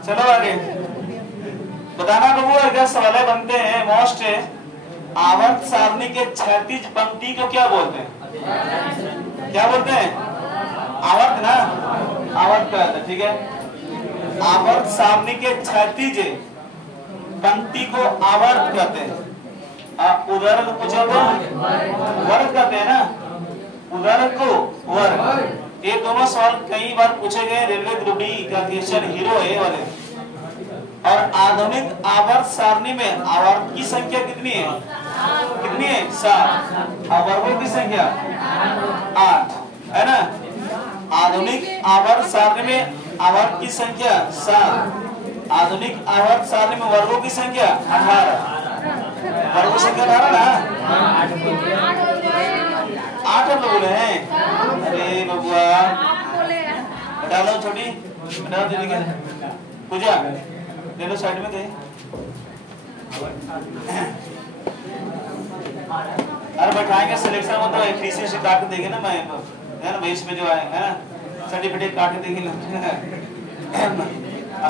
चलो आगे बताना बबू। अगर सवाल बनते हैं मोस्ट आवर्त सारणी के क्षैतिज पंक्ति को क्या बोलते हैं? क्या बोलते हैं? आवर्त ना, आवर्त का है, ठीक है। आवर्त सारणी के क्षैतिज पंक्ति को आवर्त कहते हैं। उदाहरण को पूछा तो वर्ग कहते हैं ना, उदाहरण को वर्ग। ये दोनों सवाल कई बार पूछे गए रेलवे ग्रुप डी का क्वेश्चन हीरो है वाले। और आधुनिक आवर्त सारणी में आवर्त की संख्या कितनी है? कितनी है? 7। और वर्गों की संख्या 8 है ना। आधुनिक आवर्त सारणी में आवर्त की संख्या 7। आधुनिक आवर्त सारणी में वर्गों की संख्या 18। वर्गों की संख्या 18 ना, 8 लोग बोले हैं। अरे बबुआ डालो छोटी, डालो दीदी के पूजा ले लो साइड में गए। अरे बैठाएंगे सिलेक्शन में तो एफीसी से काट देंगे ना, मैं है ना भाई इसमें जो है ना सर्टिफिकेट काट देंगे ना।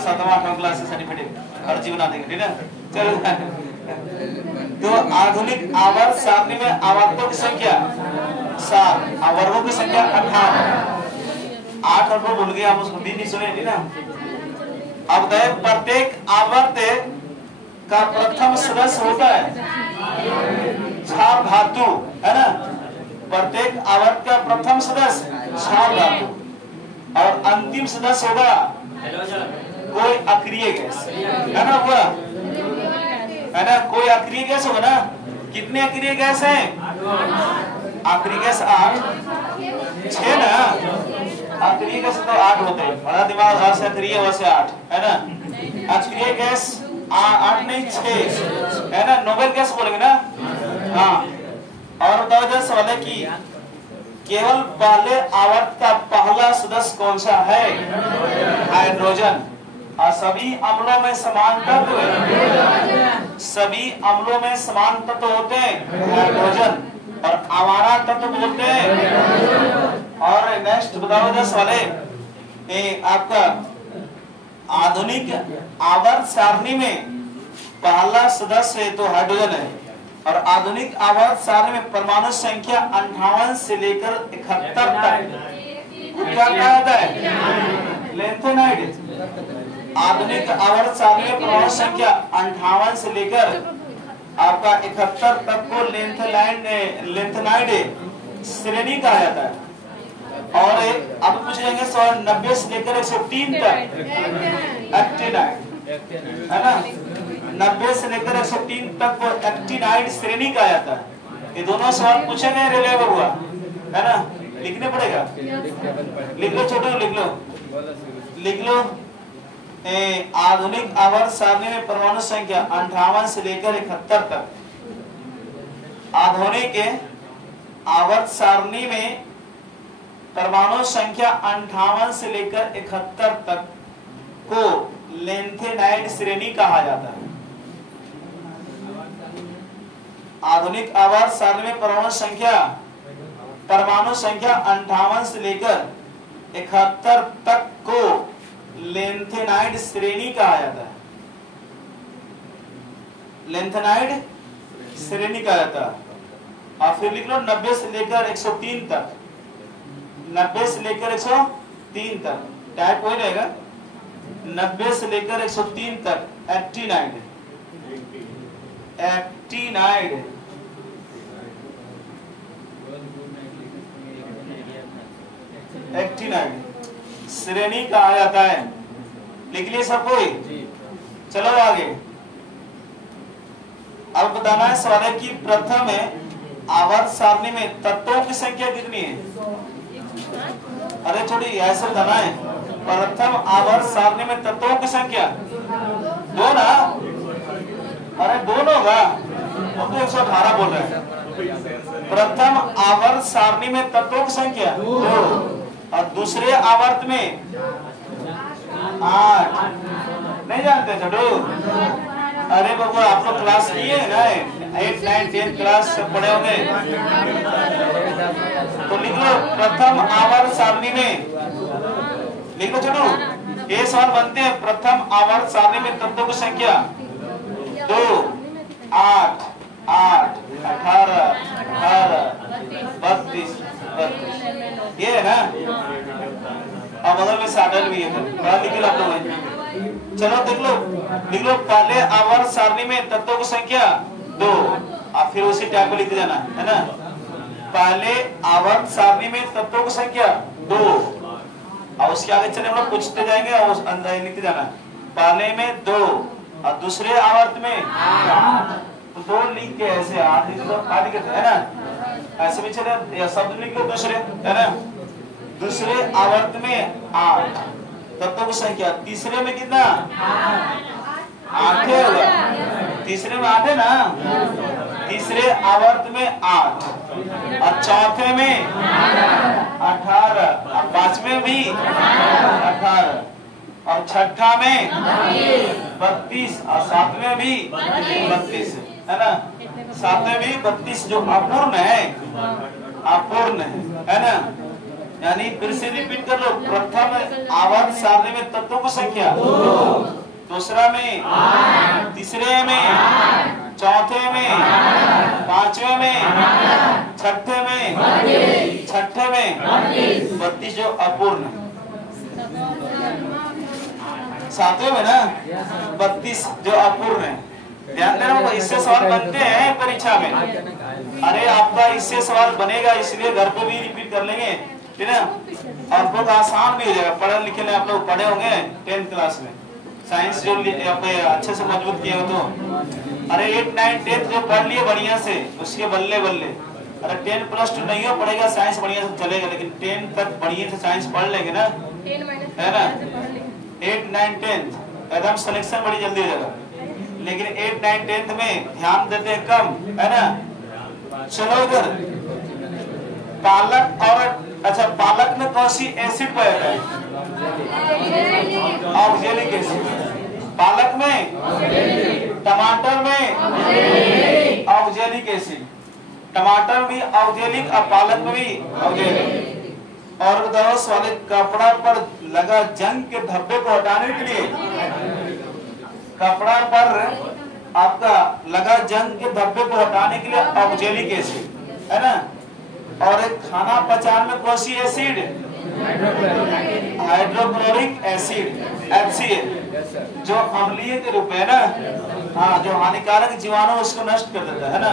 7वां 8वां क्लास से सर्टिफिकेट अर्जी बना देंगे, ठीक है। चलो तो आधुनिक आवर्त सारणी में आवर्तों की संख्या 7 और वर्गों की संख्या 18। 8 और भूल गए, आप उसको भी नहीं सुने, ठीक ना। अब प्रत्येक आवर्त का प्रथम सदस्य होता है क्षार धातु, है ना। प्रत्येक आवर्त का प्रथम सदस्य क्षार धातु और अंतिम सदस्य होगा कोई अक्रिय गैस, है ना। हुआ है ना, कोई अक्रिय गैस होगा ना। कितने अक्रिय गैस हैं? अक्रिय गैस 8, 6 ना। अक्रिय गैस तो 8 होते हैं, बड़ा दिमाग से अक्रिय वैसे 8 है ना। अक्रिय गैस 8 नहीं 6 है ना। नोबेल गैस बोलेंगे ना। हाँ, और बताओ जरा सवाल है कि केवल पहले आवर्त का पहला सदस्य कौन सा है? हाइड्रोजन। और सभी अम्लों में समान तत्व, सभी अम्लों में समान तत्व होते हैं हाइड्रोजन, और आवारा तत्व बोलते हैं। और नेक्स्ट बताओ जरा सवाल है आपका आधुनिक आवर्त सारणी में पहला सदस्य तो हाइड्रोजन है, और आधुनिक आवर्त सारणी में परमाणु संख्या 58 से लेकर 71 तक क्या कहता है? लेंथेनाइड। आधुनिक आवर्त सारणी में परमाणु संख्या 58 से लेकर आपका 71 तक को लेंथेनाइड श्रेणी कहा जाता है। और अब पूछ लेंगे 90 से लेकर 103 तक एक्टिनाइड, है ना। 90 से लेकर 103 तक को एक्टिनाइड श्रेणी कहा जाता है। ये दोनों सवाल पूछे गए रेलवे में, हुआ है ना। लिखने पड़ेगा, लिख लो छोटू, लिख लो। आधुनिक आवर्त सारणी में परमाणु संख्या 58 से लेकर 71 तक। आधुनिक आवर्त सारणी में परमाणु संख्या 58 से लेकर 71 तक को लेंथेनाइड श्रेणी कहा जाता है। आधुनिक आवर्त सारणी में परमाणु संख्या 58 से लेकर 71 तक को लेंथेनाइड श्रेणी कहा जाता है। लेंथेनाइड श्रेणी कहा जाता है। और फिर लिख लो 90 से लेकर 103 तक, 90 से लेकर 103 तक टाइप हो रहेगा। 90 से लेकर 103 तक एक्टिनाइड, एक्टिनाइड एक्टिनाइड श्रेणी कहा जाता है। लिख लिए सब कोई? चलो आगे। अब बताना है सवाल है कि प्रथम आवर्त सारणी में तत्वों की संख्या कितनी है? अरे थोड़ी ऐसे बताना है। प्रथम आवर्त सारणी में तत्वों की संख्या 2 ना। अरे 2 होगा, तो 118 बोल रहे हैं। प्रथम आवर्त सारणी में तत्वों की संख्या 2 और दूसरे आवर्त में 8। नहीं जानते छोटू? अरे बाबू आप लोग क्लास किए ना, 8, 9, 10 क्लास से पढ़े होंगे। तो लिख लो प्रथम आवर्त सारणी में, लिख लो छोटू, ये सवाल बनते हैं प्रथम आवर्त सारणी में तत्वों की संख्या 2, 8, 8, 18, 32, ये है ना। अब बगल में साडल भी है, लिख लो आप लोग। चलो लिख लो पहले आवर्त सारणी में तत्वों की संख्या 2, और फिर उसी टैब को लिखते जाना है ना। पहले आवर्त सारणी में तत्वों की संख्या 2, और उसके आगे चले हम लोग पूछते जाएंगे और उस अंदर लिखते जाना। पहले में 2 और दूसरे आवर्त में 8, 2 लिख के ऐसे 8 लिख दो, 8 लिखते है ना। ऐसे भी चले या शब्द लिख लो दूसरे, है ना। दूसरे आवर्त में 8 तत्वों की संख्या। तीसरे में कितना 8 होगा, तीसरे में 8 है ना। तीसरे आवर्त में 8 और चौथे में 18 और पांचवें भी 18 और छठा में 32 और सातवें भी 32 है ना। सातवें भी 32 जो अपूर्ण है, अपूर्ण है ना। यानी फिर से रिपीट कर लो। प्रथम आवर्त सारणी में तत्वों की संख्या 2, दूसरा में 8, तीसरे में 8, चौथे में 8, पांचवे में 8, छठे में 32 जो अपूर्ण, सातवें में ना 32 जो अपूर्ण है। ध्यान देना, इससे सवाल बनते हैं परीक्षा में। अरे आपका इससे सवाल बनेगा, इसलिए घर पे भी रिपीट कर लेंगे, ठीक है। और बहुत आसान भी हो जाएगा। पढ़े लिखे में आप लोग पढ़े होंगे 10th क्लास में, साइंस जो अच्छे से मजबूत किए हो तो। अरे 8, 9, 10 जो पढ़ लिए बढ़िया से, उसके बल्ले बल्ले। अरे 10 प्लस 2 नहीं हो पड़ेगा, साइंस बढ़िया से चलेगा, लेकिन 10 तक बढ़िया से साइंस पढ़ लेंगे ना, है ना। 8, 9, 10 एकदम सिलेक्शन बड़ी जल्दी हो जाएगा। लेकिन 8, 9, 10 में ध्यान देते हैं कम, है ना। चलो इधर पालक और अच्छा, पालक में कौन सी एसिड पाया है? Oxalic acid. पालक में, टमाटर में ऑक्जेलिक एसिड, टमाटर भी ऑक्जेलिक और पालक में भी ऑक्जेलिक। और दोस्त वाले कपड़ा पर लगा जंग के धब्बे को हटाने के लिए, कपड़ा पर आपका लगा जंग के धब्बे को हटाने के लिए ऑक्जेलिक एसिड, है ना। और एक खाना पचाने में कौन सी एसिड? हाइड्रोक्लोरिक एसिड, HCl, जो अम्लीय के रूप में, ना। हाँ, जो हानिकारक जीवाणु उसको नष्ट कर देता है ना।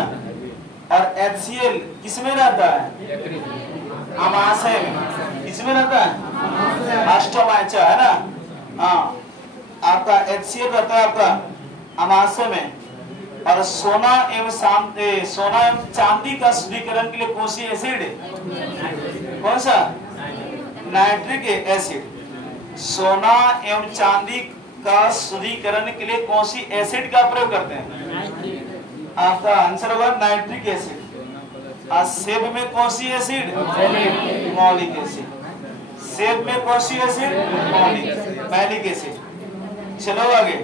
और HCl किसमें रहता है? अमाशय में। किसमें रहता है? अष्टमाशय, है ना। हाँ, आपका HCl रहता है आपका अमाशय में। और सोना एवं चांदी का शुद्धिकरण के लिए कौन सी एसिड? कौन सा? Nitric acid. सोना एवं चांदी का शुद्धिकरण के लिए कौन सी एसिड का प्रयोग करते हैं? आपका आंसर होगा नाइट्रिक एसिड। और सेब में कौन सी एसिड? मौलिक एसिड। सेब में कौन सी एसिड? मौलिक एसिड। चलो आगे,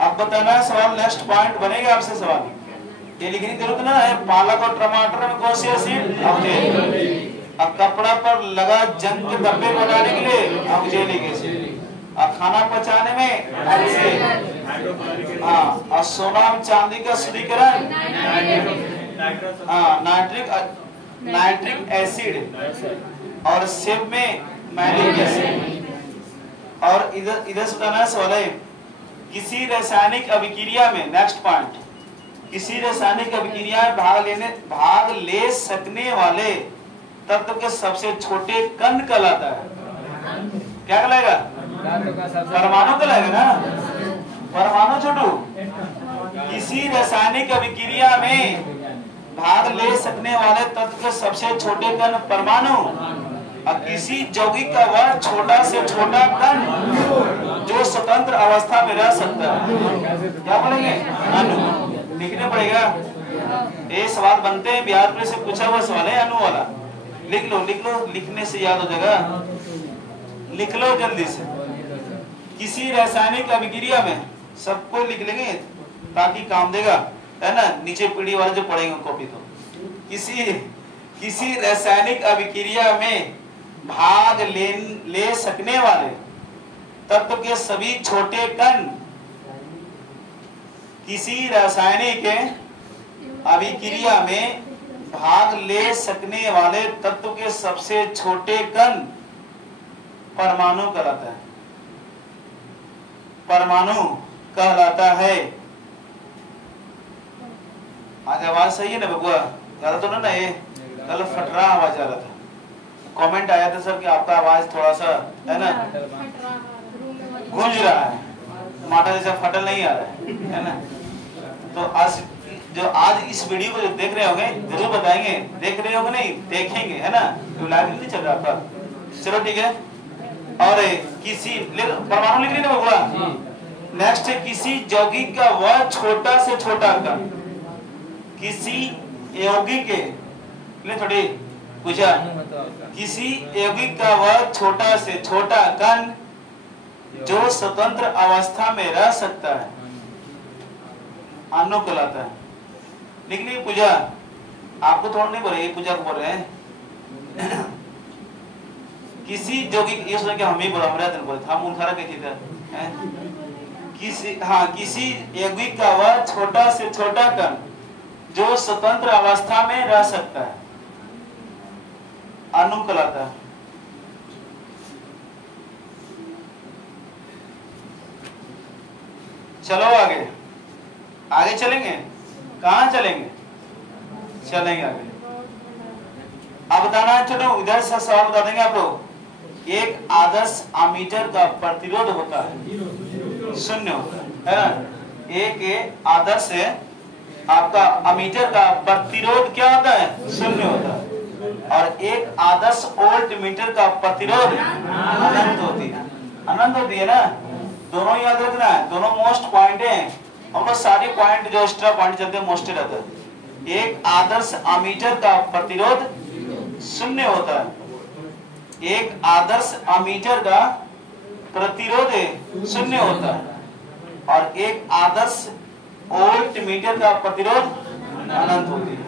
अब बताना है सवाल। नेक्स्ट पॉइंट बनेगा आपसे सवाल, ये लिखने की जरूरत ना है। पालक और टमाटर में कौन सी एसिड? ऑक्जेलिक। और कपड़ा पर लगा जंग के धब्बे को हटाने के लिए ऑक्जेलिक एसिड। और खाना पचाने में HCl। हाँ, और सोना और चांदी का शुद्धिकरण नाइट्रिक एसिड। और सेब में मैलिक एसिड। और इधर से बताना सवाल है, किसी रासायनिक अभिक्रिया में, नेक्स्ट पॉइंट, किसी रासायनिक अभिक्रिया में भाग ले सकने वाले तत्व के सबसे छोटे कण कहलाता है? क्या कहलाएगा? परमाणु कहलाएगा ना। परमाणु छोटू। किसी रासायनिक अभिक्रिया में भाग ले सकने वाले तत्व के सबसे छोटे कण परमाणु। और किसी यौगिक का वह छोटा से छोटा कण जो स्वतंत्र अवस्था में रह सकता है, क्या पढ़ेंगे? अणु। लिखने पड़ेगा। ये सवाल बनते हैं, बिहार पुलिस से पूछा हुआ सवाल है अणु वाला। लिख लो, लिखने से याद हो जाएगा। लिख लो जल्दी से। किसी रासायनिक अभिक्रिया में, सबको लिख लेंगे ताकि काम देगा, है ना। नीचे पीढ़ी वाले जो पढ़ेंगे कॉपी, तो किसी रासायनिक अभिक्रिया में भाग ले सकने वाले तत्व के सभी छोटे कण किसी रासायनिक अभिक्रिया में भाग ले सकने वाले तत्व के सबसे छोटे कण परमाणु कहलाता है। परमाणु कहलाता है। आज आवाज सही है ना बबुआ? ज्यादा तो ना ये कल फटरा आवाज आ रहा था। कमेंट आया था सर कि आपका आवाज थोड़ा सा है ना गूंज रहा है, माटा जैसा फटल नहीं आ रहा है ना। तो आज इस वीडियो को जो देख रहे होंगे जरूर बताएंगे, देख रहे होंगे नहीं देखेंगे, है ना? तो लाइव नहीं चल रहा आपका, चलो ठीक है। और किसी परमाणु लिख लेना होगा। नेक्स्ट है किसी यौगिक का वह छोटा से छोटा कण, किसी यौगिक के थोड़ी पूछा, किसी यौगिक का वह छोटा से छोटा कण जो स्वतंत्र अवस्था में रह सकता है अणु कहलाता है। लेकिन ये पूजा आपको थोड़ा नहीं बोल रहे, पूजा को बोल रहे हैं। किसी यौगिक ये सोच के हम ही बोला, हमारे दिन बोले था मुनखारा कहती था किसी यौगिक का वह छोटा से छोटा कण जो स्वतंत्र अवस्था में रह सकता है अणु कहलाता है। चलो आगे आगे चलेंगे। कहाँ चलेंगे? चलेंगे आगे। अब बताना है, चलो इधर से सवाल बता देंगे आप लोग। एक आदर्श अमीटर का प्रतिरोध होता है शून्य होता है ना। एक आदर्श आपका अमीटर का प्रतिरोध क्या होता है? शून्य होता है। और एक आदर्श वोल्ट मीटर का प्रतिरोध अनंत होती है। अनंत होती है ना। दोनों याद रखना है, दोनों मोस्ट पॉइंट है। हम लोग सारे पॉइंट जो एक्स्ट्रा पॉइंट चलते हैं मोस्ट रहता है। एक आदर्श अमीटर का प्रतिरोध शून्य होता है। एक आदर्श अमीटर का प्रतिरोध शून्य होता है। और एक आदर्श वोल्ट मीटर का प्रतिरोध अनंत होती है।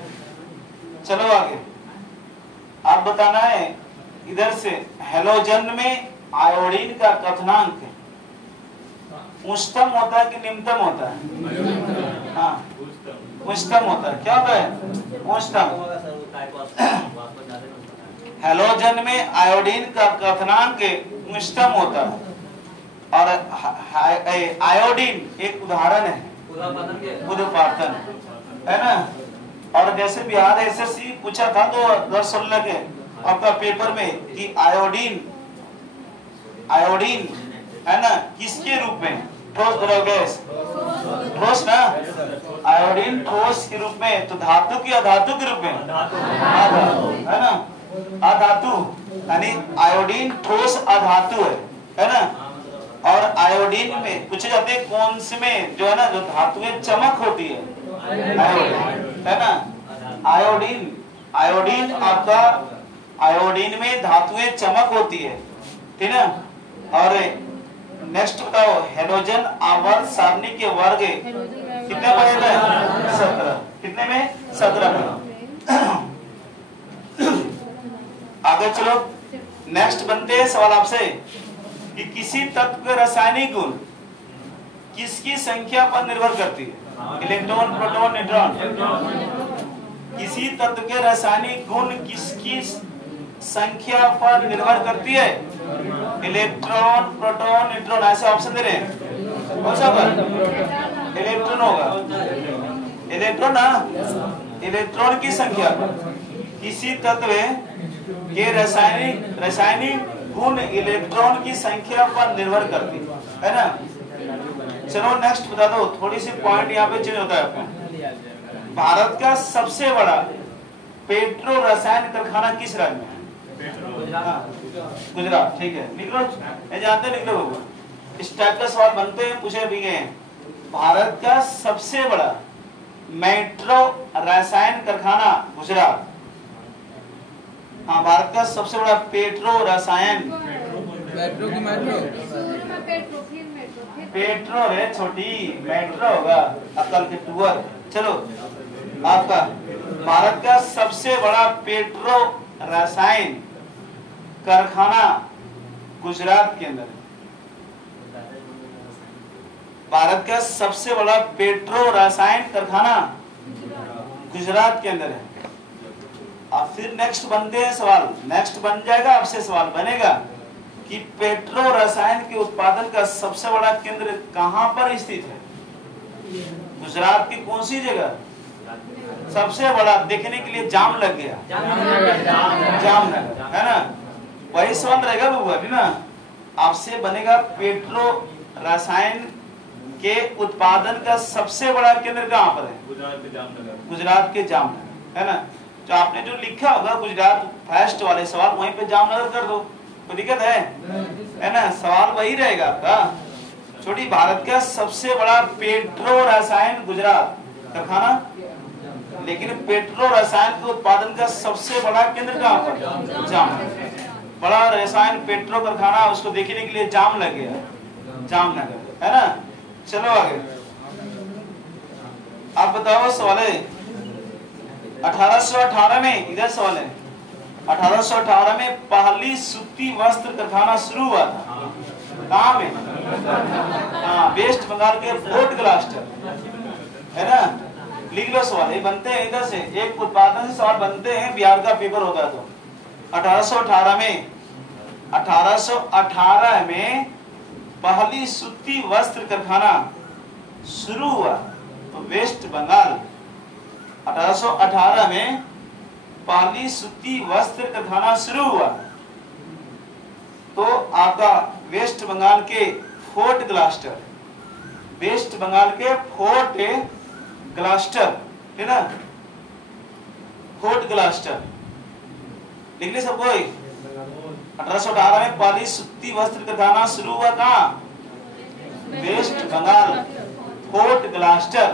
चलो आगे। आप बताना है इधर से, हेलोजन में आयोडीन का कथनांक उच्चतम होता है कि निम्नतम होता है? हाँ उच्चतम होता है। क्या होता है? उच्चतम। हेलोजन में आयोडीन का कथनांक उच्चतम होता है। और आयोडीन एक उदाहरण है उद्पादन, है ना। और जैसे बिहार एसएससी पूछा था 2016 के आपका पेपर में कि आयोडीन है ना किसके रूप में? ठोस द्रव गैस, ठोस ना। आयोडीन ठोस के रूप में, तो धातु की अधातु के रूप में? है ना, अधातु। यानी आयोडीन ठोस अधातु है ना। और आयोडीन में पूछे जाते हैं कौन से में जो है ना, जो धातुएं चमक होती है, है ना। आयोडीन आपका आयोडीन में धातुएं चमक होती है, ठीक है। और नेक्स्ट बताओ, हेलोजन आवर्त सारणी के वर्ग कितने बचे थे? 17। कितने में? 17 में। आगे चलो, नेक्स्ट बनते हैं सवाल आपसे कि किसी तत्व के रासायनिक गुण किसकी संख्या पर निर्भर करती है? Electron, proton, neutron. किसी तत्व के रासायनिक गुण किसकी संख्या पर निर्भर करती है? Electron, proton, neutron. ऐसे ऑप्शन दे रहे हैं, कौन सा पर? इलेक्ट्रॉन होगा। इलेक्ट्रॉन ना, इलेक्ट्रॉन की संख्या किसी तत्व के रासायनिक गुण इलेक्ट्रॉन की संख्या पर निर्भर करती है ना। चलो नेक्स्ट बता दो, थोड़ी सी पॉइंट यहाँ पे चेंज होता है आपको। भारत का सबसे बड़ा पेट्रो रसायन कारखाना किस राज्य में है? गुजरात। ठीक है, लिख लो, जानते लिख लो। इस टाइप का सवाल बनते हैं, पूछे भी गए। भारत का सबसे बड़ा मेट्रो रसायन कारखाना गुजरात। हाँ, भारत का सबसे बड़ा पेट्रो रसायन, मेट्रो की मेट्रो, पेट्रो है छोटी, मेट्रो होगा अकल के टूअर। चलो, आपका भारत का सबसे बड़ा पेट्रो रसायन कारखाना गुजरात के अंदर है। भारत का सबसे बड़ा पेट्रो रसायन कारखाना गुजरात के अंदर है। अब फिर नेक्स्ट बनते हैं सवाल, नेक्स्ट बन जाएगा, आपसे सवाल बनेगा कि पेट्रो रसायन के उत्पादन का सबसे बड़ा केंद्र कहां पर स्थित है? गुजरात की कौन सी जगह सबसे बड़ा? देखने के लिए जाम लग गया, जामनगर है ना, वही सवाल रहेगा बबुआ ना। आपसे बनेगा पेट्रो रसायन के उत्पादन का सबसे बड़ा केंद्र कहां पर है? गुजरात के जामनगर है ना। तो आपने जो लिखा होगा गुजरात फर्स्ट वाले सवाल, वहीं पे जामनगर कर दो, कोई दिक्कत है ना? सवाल वही रहेगा आपका। छोटी भारत का सबसे बड़ा पेट्रो रसायन गुजरात कारखाना, लेकिन पेट्रो रसायन के उत्पादन का सबसे बड़ा केंद्र कहां पर? जामनगर। बड़ा रसायन पेट्रो कारखाना, उसको देखने के लिए जाम लग गया, जामनगर है ना। चलो आगे, आप बताओ सवाल है 1818 में, इधर सवाल है 1818 में पहली सूती वस्त्र कारखाना शुरू हुआ था कहाँ में? हाँ, वेस्ट बंगाल के फोर्ट ग्लास्टर है ना। लिख लो सवाल, ये बनते हैं इधर से, एक उत्पादन से सवाल बनते हैं, बिहार का पेपर होगा तो। 1818 में पहली सूती वस्त्र कारखाना शुरू हुआ तो वेस्ट बंगाल। 1818 में पहली सूती वस्त्र कारखाना शुरू हुआ तो आपका वेस्ट बंगाल के फोर्ट ग्लास्टर, वेस्ट बंगाल के फोर्ट ग्लास्टर है ना, फोर्ट ग्लास्टर लिख ले सब कोई। 1818 में पहली सूती वस्त्र कारखाना शुरू हुआ कहाँ? West Bengal, Fort Gloster,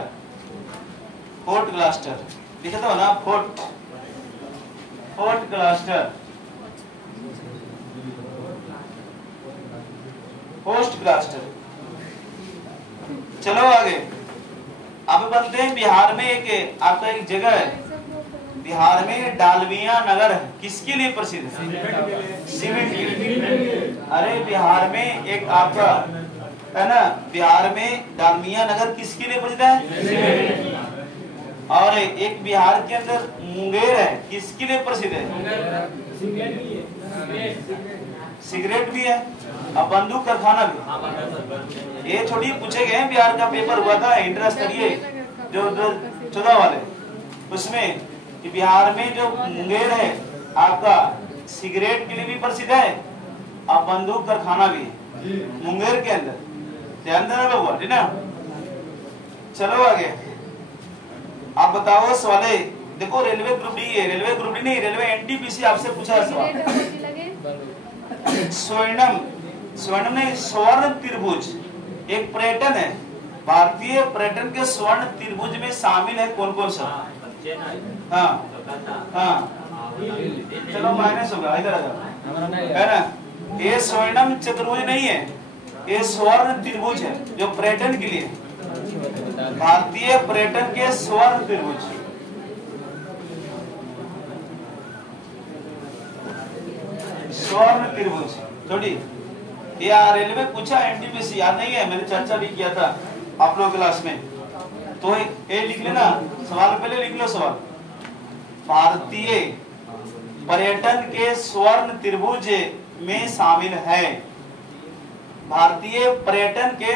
Fort Gloster लिखा था ना, Fort, Fort Gloster, post Gloster. चलो आगे, अब बनते हैं बिहार में एक आपका एक जगह है, बिहार में डालमिया नगर है, किसके लिए प्रसिद्ध है? सीमेंट के लिए। अरे बिहार में एक आपका है ना, बिहार में डालमिया नगर किसके लिए प्रसिद्ध है? और एक बिहार के अंदर मुंगेर है, किसके लिए प्रसिद्ध है? सिगरेट भी है और बंदूक कारखाना भी। ये थोड़ी पूछे गए, बिहार का पेपर हुआ था इंटर स्तरीय जो 14 वाले, उसमें कि बिहार में जो मुंगेर है आपका सिगरेट के लिए भी प्रसिद्ध है और बंदूक कारखाना भी है मुंगेर के अंदर, ध्यान देना हुआ ठीक ना। चलो आगे, आप बताओ सवाल। देखो रेलवे ग्रुप डी है, रेलवे ग्रुप डी नहीं, रेलवे एनटीपीसी आपसे पूछा सवाल। स्वर्णम, स्वर्णम नहीं, स्वर्ण त्रिभुज एक पर्यटन है, भारतीय पर्यटन के स्वर्ण त्रिभुज में शामिल है कौन कौन सा? हाँ हाँ, चलो माइनस होगा, इधर आ जाओ है ना। ये स्वर्णम चतुर्भुज नहीं है, ये स्वर्ण त्रिभुज है जो पर्यटन के लिए, भारतीय पर्यटन के स्वर्ण त्रिभुज। स्वर्ण त्रिभुज थोड़ी, या रेलवे पूछा एनटीपीसी याद नहीं है, मैंने चर्चा भी किया था आप लोग क्लास में, तो ये लिख लेना सवाल, पहले लिख लो सवाल। भारतीय पर्यटन के स्वर्ण त्रिभुज में शामिल है, भारतीय पर्यटन के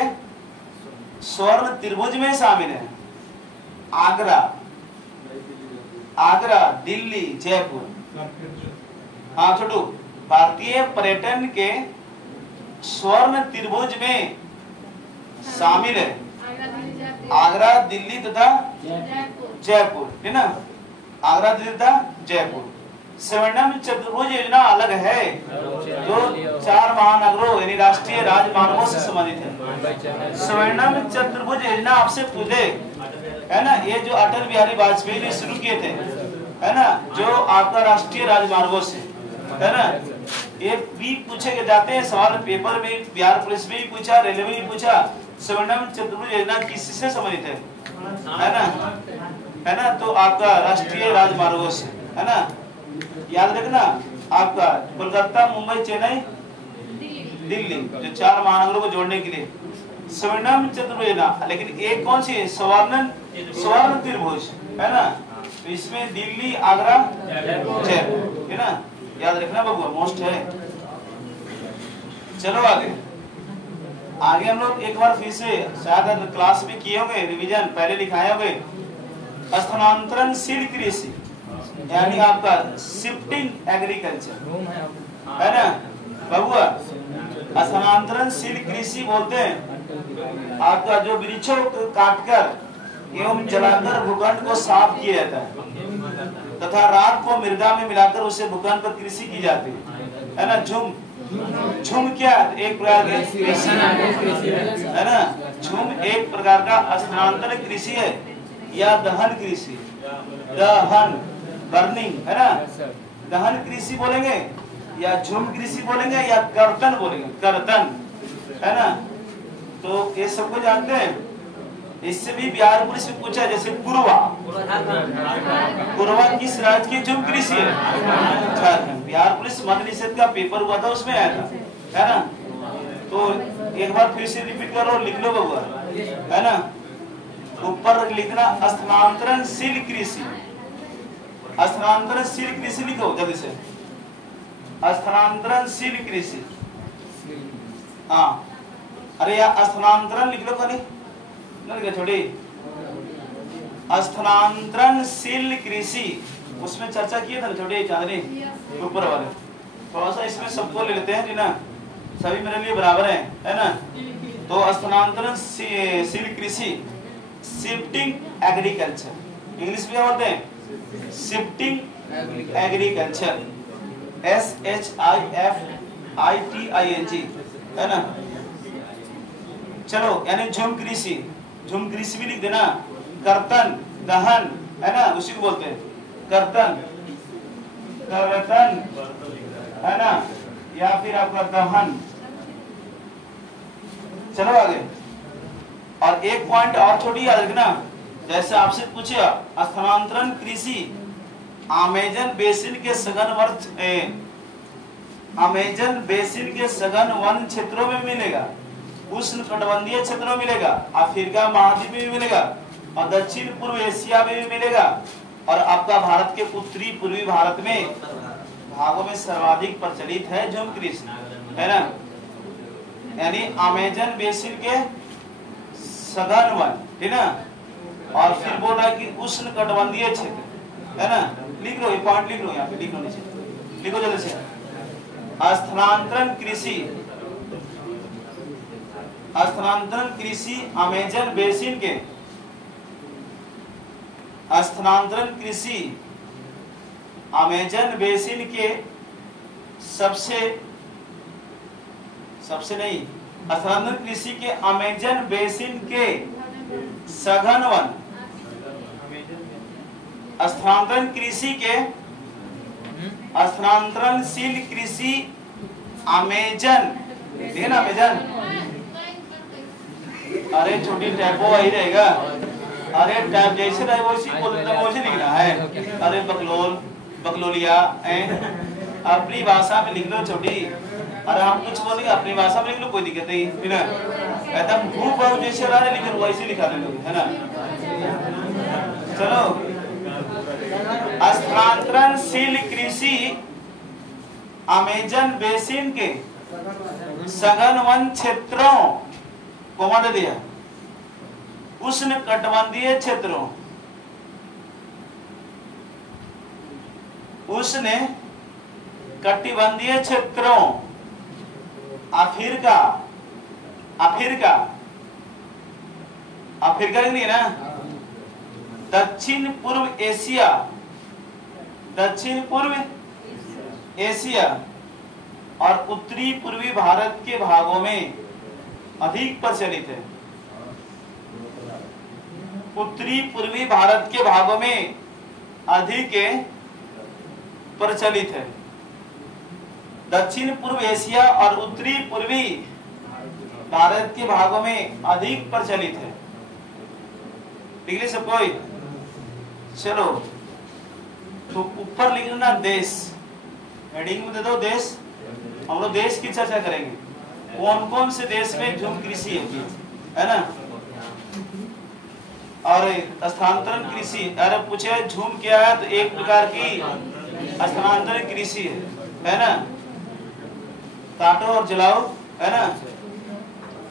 स्वर्ण त्रिभुज में शामिल है आगरा, आगरा, दिल्ली, जयपुर। हाँ छोटू, भारतीय पर्यटन के स्वर्ण त्रिभुज में शामिल है आगरा, दिल्ली तथा जयपुर है ना, आगरा, दिल्ली तथा जयपुर। स्वर्णम चतुर्भुज योजना अलग है जो 4 महानगरों यानी राष्ट्रीय राजमार्गों से संबंधित है। स्वर्णम चतुर्भुज योजना आपसे पूछे है ना, ये जो अटल बिहारी वाजपेयी ने शुरू किए थे है ना, जो आपका राष्ट्रीय राजमार्गों से है ना, ये भी पूछे जाते हैं सवाल पेपर में, बिहार पुलिस में भी पूछा, रेलवे में भी पूछा। स्वर्णम चतुर्भुज योजना किससे संबंधित है ना, तो आपका राष्ट्रीय राजमार्गों से है ना, याद रखना आपका कोलकाता, मुंबई, चेन्नई, दिल्ली, जो 4 महानगरों को जोड़ने के लिए स्वर्णम चतुर्भुजा, लेकिन एक कौन सी है? स्वर्ण त्रिभुज है ना। तो इसमें दिल्ली, आगरा, जयपुर है ना, याद रखना बाबू, मोस्ट है। चलो आगे हम लोग एक बार फिर से शायद क्लास में किए होंगे रिवीजन, पहले लिखाए होंगे। स्थानांतरणशील कृषि यानी आपका शिफ्टिंग एग्रीकल्चर है ना बबुआ। स्थानांतरणशील कृषि बोलते हैं आपका जो वृक्षों को काटकर एवं जलाकर भूखंड को साफ किया जाता है तथा राख को मृदा में मिलाकर उसे भूखंड पर कृषि की जाती है ना। झुम क्या एक प्रकार है ना, झुम एक प्रकार का स्थानांतरण कृषि है या दहन कृषि, दहन बर्निंग है ना, दहन कृषि बोलेंगे या झुम कृषि बोलेंगे या कर्तन बोलेंगे, कर्तन है ना। तो ये सबको जानते हैं। इससे भी बिहार पुलिस में पूछा, जैसे कुरवा किस राज्य की झुम कृषि है? झारखंड। बिहार पुलिस मद निषेध का पेपर हुआ था, उसमें आया था है ना। तो एक बार फिर से रिपीट करो, लिख लो बबुआ है ना। ऊपर लिखना स्थानांतरणशील कृषि, स्थानांतरणशील कृषि लिखो जल्दी से, स्थानांतरणशील कृषि। हाँ अरे यार स्थानांतरण लिख लो खाली, छोड़ी स्थानांतरणशील कृषि उसमें चर्चा किए था छोटे चांदनी ऊपर वाले। थोड़ा सा इसमें सबको ले लेते हैं ना, सभी मेरे लिए बराबर है ना। तो स्थानांतरणशील कृषि, शिफ्टिंग एग्रीकल्चर, इंग्लिश में क्या बोलते हैं? शिफ्टिंग एग्रीकल्चर, SHIFTING है ना। चलो यानी झुम कृषि, झुम कृषि भी लिख देना। कर्तन दहन है ना, उसी को बोलते हैं कर्तन, कर्तन है ना, या फिर आपका दहन। चलो आगे। और एक पॉइंट और छोटी याद रखना, जैसे आपसे पूछे स्थानांतरण कृषि अमेजन बेसिन के सघन वन क्षेत्रों में मिलेगा, उष्णकटिबंधीय क्षेत्रों में मिलेगा, अफ्रीका महाद्वीप में भी मिलेगा और दक्षिण पूर्व एशिया में भी मिलेगा। और आपका भारत के उत्तरी पूर्वी भारत में भागों में सर्वाधिक प्रचलित है झुम कृषि है ना। यानी अमेजन बेसिन के सघन वन है ना। और फिर बोल रहा है कि उष्णकटिबंधीय क्षेत्र है ना। लिख लो, ये पॉइंट लिख लो, यहाँ पे लिख लो, नीचे लिखो जल्दी से। स्थानांतरण कृषि, स्थानांतरण कृषि अमेजन बेसिन के, स्थानांतरण कृषि अमेजन बेसिन के सबसे नहीं, स्थानांतरण कृषि के अमेजन बेसिन के सघन वन, स्थानांतरण कृषि के, स्थानांतरणशील कृषि अमेजन, देखना अमेजन, अरे छोटी टैपो वही रहेगा, अरे टैप जैसे रहे वैसे लिखना है। अरे बकलोल बकलोलिया अपनी भाषा में लिख लो छोटी। अरे हम कुछ बोलेंगे अपनी भाषा में लिख लो, कोई दिक्कत नहीं है ना। एकदम हूबहू जैसे रहा है लिख लो, वैसे लिखा लो है ना। चलो स्थानांतरणशील कृषि अमेजन बेसिन के सघन वन क्षेत्रों को मत दिया, उष्णकटिबंधीय क्षेत्रों, उष्णकटिबंधीय क्षेत्रों, अफ्रीका नहीं ना, दक्षिण पूर्व एशिया और उत्तरी पूर्वी भारत के भागों में अधिक प्रचलित है। उत्तरी पूर्वी भारत के भागों में अधिक प्रचलित है। दक्षिण पूर्व एशिया और उत्तरी पूर्वी भारत के भागों में अधिक प्रचलित है। ठीक है सब कोई? चलो तो ऊपर लिखना देश, हेडिंग में दे दो देश। हम लोग देश की चर्चा करेंगे, कौन कौन से देश में झुम कृषि होती है। है ना। और स्थानांतरण कृषि, अरे पूछे झूम क्या है तो एक प्रकार की स्थानांतरण कृषि है ना, काटो और जलाओ, है ना।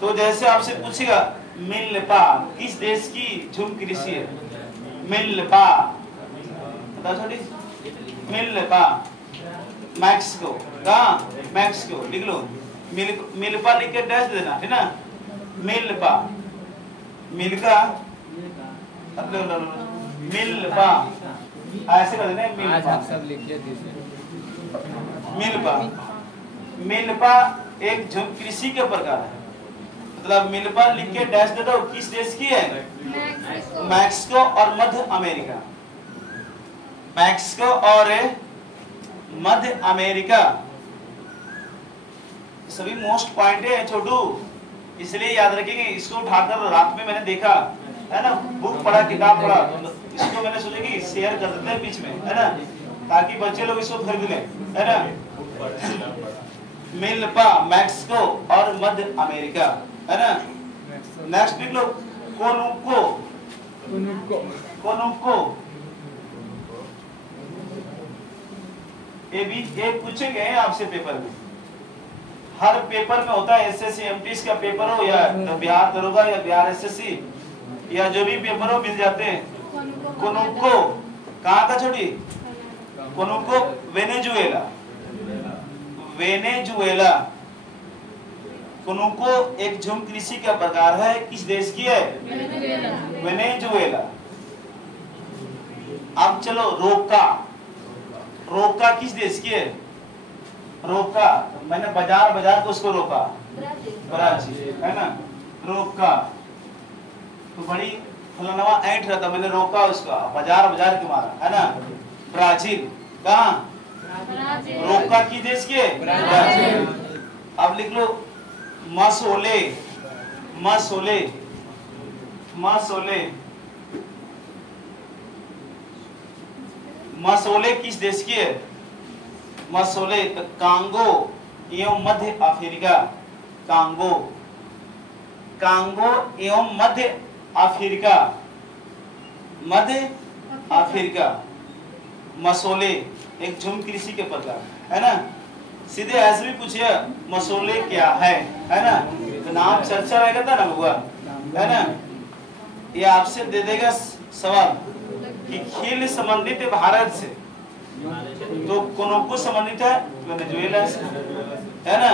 तो जैसे आपसे पूछेगा मिल्पा किस देश की झूम कृषि है, मिल्पा बता छोड़ी, मिल्पा मैक्सिको, कहाँ मैक्सिको लिख लो, मिल्पा लिख के डैश देना है ना, मिल्पा, मिल्का मिल्पा ऐसे कर देना, मिल्पा सब लिख दिए। मिल्पा, मिल्पा एक झूम कृषि के प्रकार है, मतलब मिल्पा लिख के डैश दे दो, किस देश की है, मैक्सिको और मध्य अमेरिका, मैक्सिको और मध्य अमेरिका, सभी मोस्ट पॉइंट है छोटू, इसलिए याद रखेंगे। इसको उठाकर रात में मैंने देखा है ना, बुक पढ़ा, किताब पढ़ा, इसको मैंने सोचा कि शेयर कर देते हैं बीच में, है ना, ताकि बच्चे लोग इसको खरीद लें, है ना। मिल्पा मैक्सिको और मध्य अमेरिका, है ना। नेक्स्ट लिख लो कोनुको, कोनुको, ये भी एक पूछेंगे आपसे पेपर में, हर पेपर में होता है, एसएससी एमटीएस का पेपर हो या तो बिहार दरोगा या बिहार एसएससी या जो भी पेपर हो मिल जाते हैं। कोनुको कहाँ का छोटी, कोनुको वेनेजुएला, वेनेजुएला, कोनुको एक झूम कृषि का प्रकार है, किस देश की है, वेनेजुएला। अब चलो रोका, रोका किस देश की है, रोका मैंने बाजार बाजार को उसको रोका, ब्राजील, है ना, रोका तो बड़ी फलानवा ऐंठ रहा था, मैंने रोका उसका, बाजार बाजार के मारा, है ना, ब्राजील, कहाँ, रोका की देश के, ब्राजील। अब लिख लो मसोले, मसोले, मसोले, मसोले किस देश की है, मसोले तो कांगो एवं मध्य अफ्रीका, कांगो, कांगो एवं मध्य अफ्रीका, मध्य अफ्रीका, मसोले एक झूम कृषि के प्रकार, है ना। सीधे ऐसे भी पूछिए मसोले क्या है ना, तो नाम चर्चा रहेगा था ना हुआ, है ना। ये आपसे दे देगा सवाल कि खील संबंधित है भारत से, तो कोनुको संबंधित है वेनेजुएला से, है ना।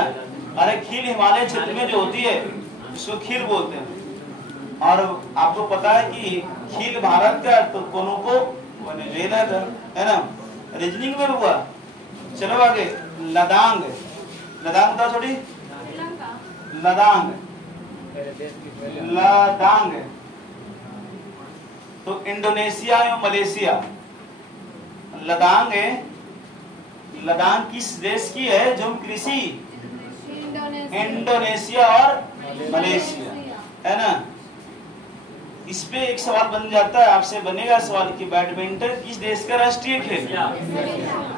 अरे खील हिमालय क्षेत्र में जो होती है उसको खील बोलते हैं, और आपको पता है कि खील भारत का, तो कोनुको वेनेजुएला का, है ना। रीजनिंग में हुआ। चलो आगे, लदांग, लदांग बताओ छोटी, लदांग, लदांग तो इंडोनेशिया एवं मलेशिया, लदांग है, लदांग किस देश की है झूम कृषि, इंडोनेशिया और मलेशिया, है ना। इस पे एक सवाल बन जाता है, आपसे बनेगा सवाल कि बैडमिंटन किस देश का राष्ट्रीय खेल,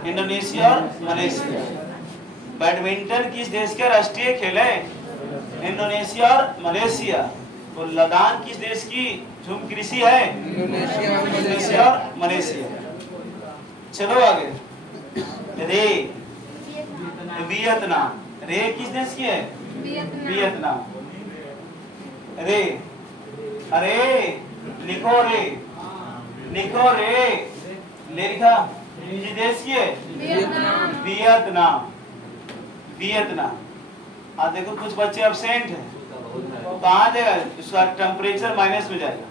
इंडोनेशिया और मलेशिया। बैडमिंटन किस देश का राष्ट्रीय खेल है, इंडोनेशिया और मलेशिया। तो लदान किस देश की झूम कृषि है, इंडोनेशिया और मलेशिया। चलो आगे, रे, वियतनाम, रे किस देश की है, वियतनाम, रे, अरे लिखो रे, लिखो रे, ले लिखा, किस देश की है, वियतनाम, वियतनाम। आज देखो कुछ बच्चे अब्सेंट है, कहाँ जाएगा, उसका टेम्परेचर माइनस में जाएगा।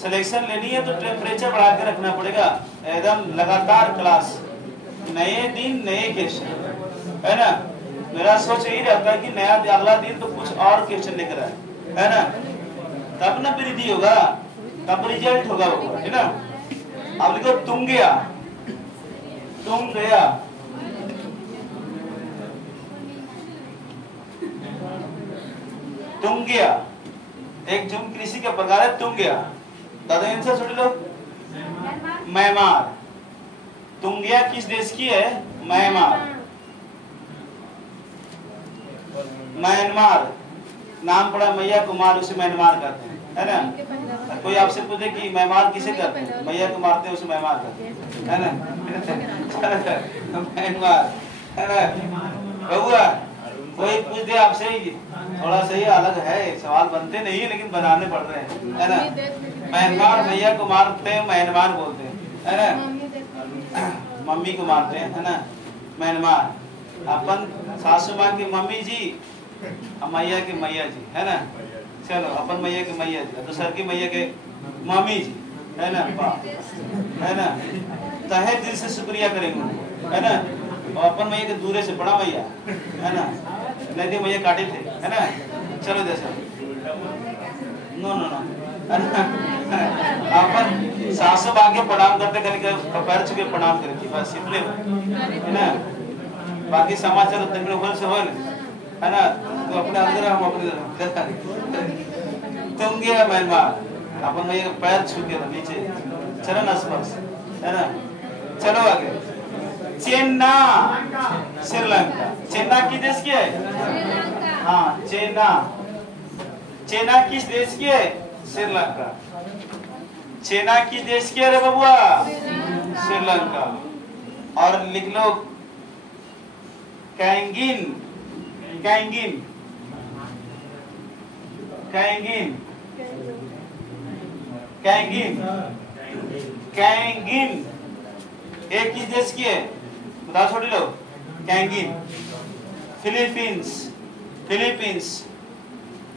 सिलेक्शन लेनी है तो टेम्परेचर बढ़ा के रखना पड़ेगा, एकदम लगातार क्लास, नए दिन नए क्वेश्चन, है ना। मेरा सोच यही रहता है कि नया अगला दिन तो कुछ और क्वेश्चन लेकर आए, है ना, तब ना वृद्धि होगा, तब रिजल्ट होगा वो, है ना। अब लिखो तुम गया, तुम गया, तुम गया एक झूम कृषि का प्रकार है, तुम गया। दादा आंसर सुन लो, म्यांमार, तुम गया किस देश की है, म्यांमार, म्यांमार, नाम पड़ा मैया कुमार, उसे म्यांमार कहते हैं, है ना। कोई आपसे पूछे कि म्यांमार किसे कहते हैं, मैया को मारते हैं उसे म्यांमार कहते हैं, है ना। म्यांमार, है ना। बबुआ कोई पूछ दे आपसे, थोड़ा सही अलग है, सवाल बनते नहीं है लेकिन बनाने पड़ रहे हैं, है ना। म्यांमार मैया को मारते हैं, म्यांमार बोलते हैं, है ना। मम्मी को मारते हैं, है ना, म्यांमार। अपन सासू माँ की मम्मी जी, मैया की मैया जी, है ना। चलो अपन मैया की मैया जी, तो सर की मैया के मम्मी जी, है ना, है ना। तहे दिल से शुक्रिया करेंगे, है ना। और अपन मैया के दूरे से बड़ा मैया, है ना, नहीं मैया काटे थे, है ना। चलो जैसे नो नो नो, अपन सासू आगे प्रणाम करते करके पैर छुके प्रणाम करती, बस इतने, है ना। बाकी समाचार तंगड़ होल से होल, है ना। तो अपने अंदर हम अपने तुम गया म्यांमार, अपन मैया पैर छुके नीचे चरण स्पर्श, है ना। चलो आगे। चेन्ना श्रीलंका, चेन्ना किस देश की है? हाँ चेन्ना, चेन्ना किस देश की है? श्रीलंका। चेन्ना किस देश की है रे बबुआ? श्रीलंका। और लिख लो कैंगिन, कैंगिन, कैंगिन, कैंगिन, कैंगिन एक किस देश की है? बताओ छोटी लोग। कैंगिन फिलीपींस, फिलीपींस।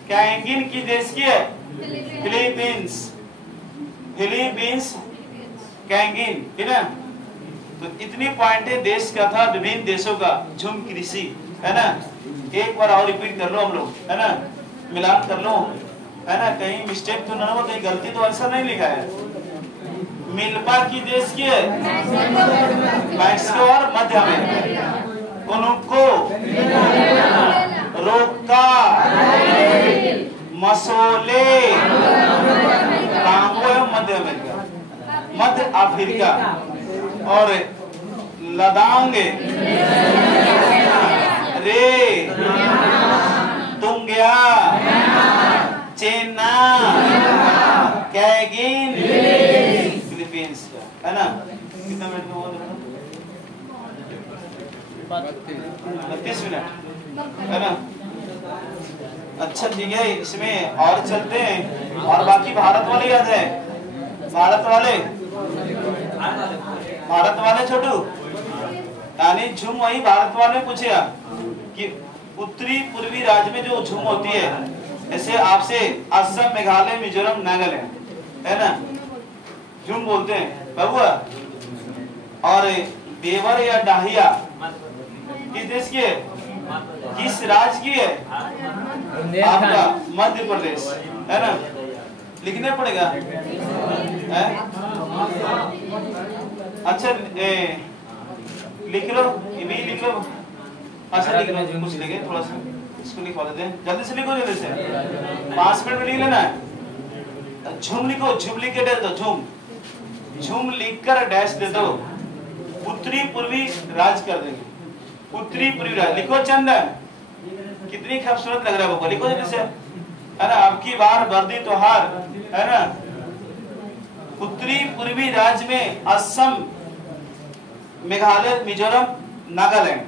कैंगिन किस देश की है? फिलीपींस, फिलीपींस, कैंगिन, ठीक है। तो इतनी पॉइंटें देश का था, विभिन्न देशों का झुम कृषि, है ना। एक बार और रिपीट कर लो हम लोग, है ना, मिलान कर लो, है ना। कहीं मिस्टेक तो ना हो, कहीं गलती तो ऐसा नहीं लिखा है। मिल्पा की देश की है? मैक्सिको और मध्य अमेरिका। कोनुको, रोका, मसोले, कांगो है मध्य अमेरिका, मध्य अफ्रीका। और लदांग, रे, तुंगिया, चेन्ना, कैगिन, फिलीपींस का, है ना। कितना मिनट में बोल रहे हो? 32 मिनट, है ना। अच्छा ठीक है, इसमें और चलते हैं। और बाकी भारत वाले याद है? भारत वाले, भारत वाले छोटू, यानी झुम वही भारत वाले पूछे कि उत्तरी पूर्वी राज्य में जो झुम होती है, ऐसे आपसे असम, मेघालय, मिजोरम, नागालैंड, है ना, झुम बोलते हैं बबुआ। और देवर या डाहिया किस देश की है? किस राज्य की है? आपका मध्य प्रदेश, है ना। लिखने पड़ेगा, है? अच्छा लिख लो, ये भी लिख लो। अच्छा लिख लो, कुछ लिखे थोड़ा सा, इसको लिखवा देते हैं, जल्दी से लिखो, जल्दी से 5 मिनट में लिख लेना है। झुम लिखो, झुम लिख के दे दो, झुम, झुम लिखकर डैश दे दो। उत्तरी पूर्वी राज्य कर देंगे, उत्तरी पूर्वी राज्य लिखो। चंदन कितनी खूबसूरत लग रहा है वो, लिखो जल्दी से, है ना। अब की बार वर्दी त्योहार, है ना। उत्तरी पूर्वी राज्य में असम, मेघालय, मिजोरम, नागालैंड।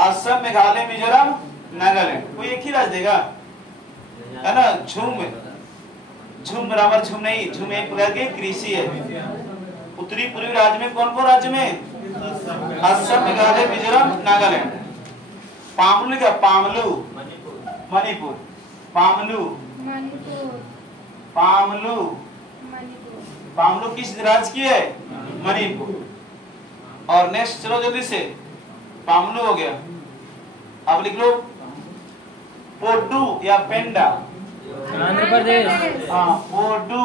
असम, मेघालय, मिजोरम, नागालैंड। कोई एक ही राज्य देगा, है ना। झूम, झूम बराबर झूम नहीं, झूम एक प्रकार की कृषि है। उत्तरी पूर्वी राज्य में कौन कौन राज्य में? असम, मेघालय, मिजोरम, नागालैंड। पामलू क्या? पामलू, मणिपुर, पामलू, पामलू, पामलू किस राज्य की है? मणिपुर। और नेक्स्ट चलो जल्दी से, पामलू हो गया। अब लिख लो पोडू या पेंडा, आंध्र प्रदेश। हाँ पोडू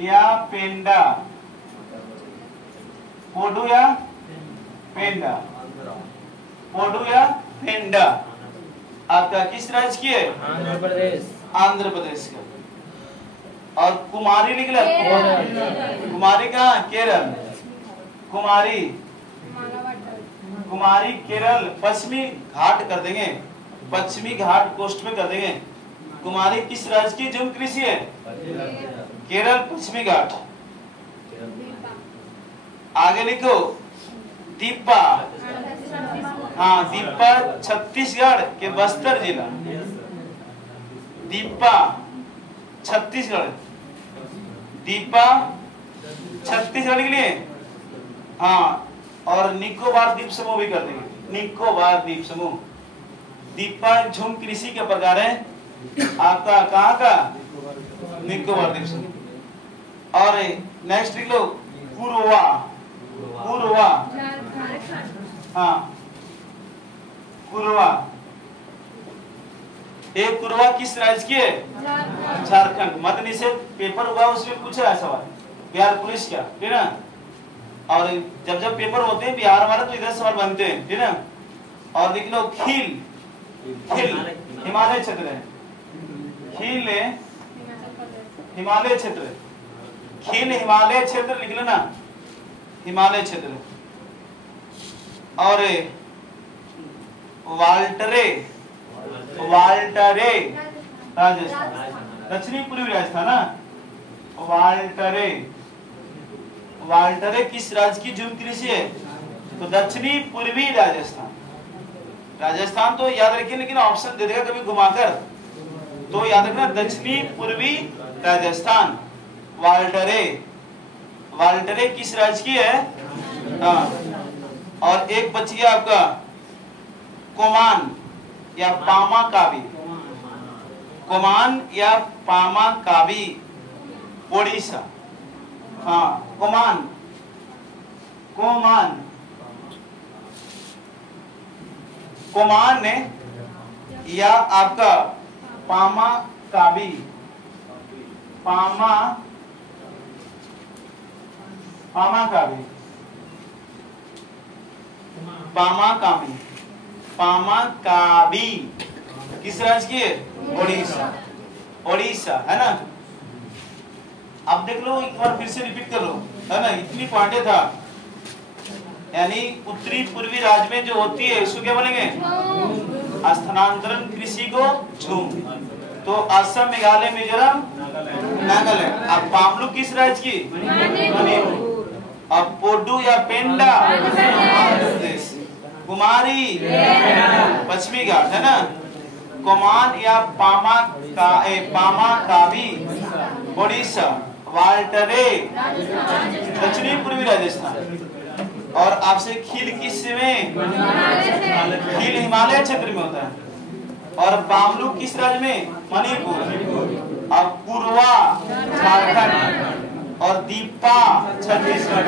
या पेंडा, पोडू या पेंडा, पोडू या पेंडा आपका किस राज्य की है? आंध्र प्रदेश, आंध्र प्रदेश का। और कुमारी लिख लो, कुमारी कहाँ? केरल, कुमारी, कुमारी केरल, पश्चिमी घाट कर देंगे, पश्चिमी घाट कोस्ट में कर देंगे। कुमारी किस राज्य की झुम कृषि है? केरल पश्चिमी घाट। आगे लिखो दीपा। हाँ, दीपा छत्तीसगढ़ के बस्तर जिला। दीपा छत्तीसगढ़, दीपा छत्तीसगढ़ के लिए। हाँ, और निकोबार द्वीप समूह भी कर देंगे, निकोबार द्वीप समूह। दीपा झुम कृषि के प्रकार है आपका कहाँ का? निकोबार द्वीप समूह। और नेक्स्ट लिख लो कुरवा। कुरवा, हाँ कुरवा। एक कुरवा किस राज्य की है? झारखंड। मत निषेध पेपर हुआ उसमें पूछा है सवाल, बिहार पुलिस का, ठीक ना। और जब जब पेपर होते हैं बिहार वाले तो इधर सवाल बनते हैं, ठीक ना। और लिख लो खील। खील हिमालय क्षेत्र है। खील हिमालय क्षेत्र। खील हिमालय क्षेत्र लिख लो ना, हिमालय क्षेत्र। और वाल्टरे, वाल्टरे राजस्थान, दक्षिणी पूर्वी राजस्थान ना। वाल्टरे, वाल्टरे किस राज्य की झुम कृषि है? तो दक्षिणी पूर्वी राजस्थान। राजस्थान तो याद रखिए, लेकिन ऑप्शन दे देगा कभी घुमाकर, तो याद रखना दक्षिणी पूर्वी राजस्थान। वाल्टरे, वाल्टरे किस राज्य की है? हाँ। और एक बची है आपका कोमान या पामा काबी। कोमान या पामा काबी ओडिशा। हाँ, कोमान, कोमान, कोमान ने या आपका पामा काबी, पामा, पामा काबी, पामा काबी, पामा काबी किस राज्य की है? ओडिशा। ओडिशा है ना। अब देख लो एक बार फिर से रिपीट कर लो, है ना। इतनी पॉइंटें था, यानी उत्तरी पूर्वी राज्य में जो होती है इसको क्या बोलेंगे? स्थानांतरण कृषि को झूम। तो असम, मेघालय, मिजोरम, नागालैंड। अब पामलू किस राज्य की? मणिपुर। अब पोडू या पेंडा आंध्र प्रदेश। कुमारी पश्चिमी घाट है ना। कोमान या पामा का पामा काबी ओडिशा। वाल्टरे दक्षिणी पूर्वी राजस्थान। और आपसे खील किस में? खील हिमालय क्षेत्र में होता है। और पामलू किस राज्य में? मणिपुर। और पूर्वा झारखंड। और दीपा छत्तीसगढ़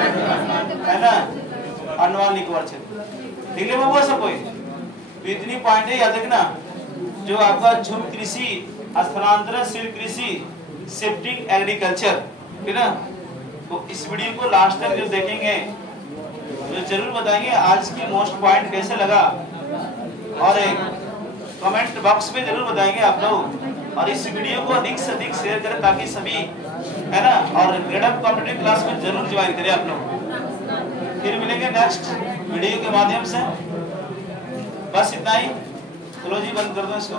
है ना, अंडमान निकोबार क्षेत्र। ठीक है वो सब कोई। तो इतनी पॉइंट है याद रखना, जो आपका झुम कृषि, स्थानांतरणशील कृषि, शिफ्टिंग एग्रीकल्चर, ठीक है ना। तो इस वीडियो को लास्ट तक जो देखेंगे तो जरूर बताएंगे आज की मोस्ट पॉइंट कैसे लगा, और कमेंट बॉक्स में जरूर बताएंगे आप लोग। और इस वीडियो को अधिक से अधिक शेयर करें ताकि सभी, है ना, और ग्रेड अप कॉम्पिटिटिव क्लास में जरूर ज्वाइन करें आप लोग। फिर मिलेंगे नेक्स्ट वीडियो के माध्यम से। बस इतना ही। चलो जी, बंद कर दो इसको।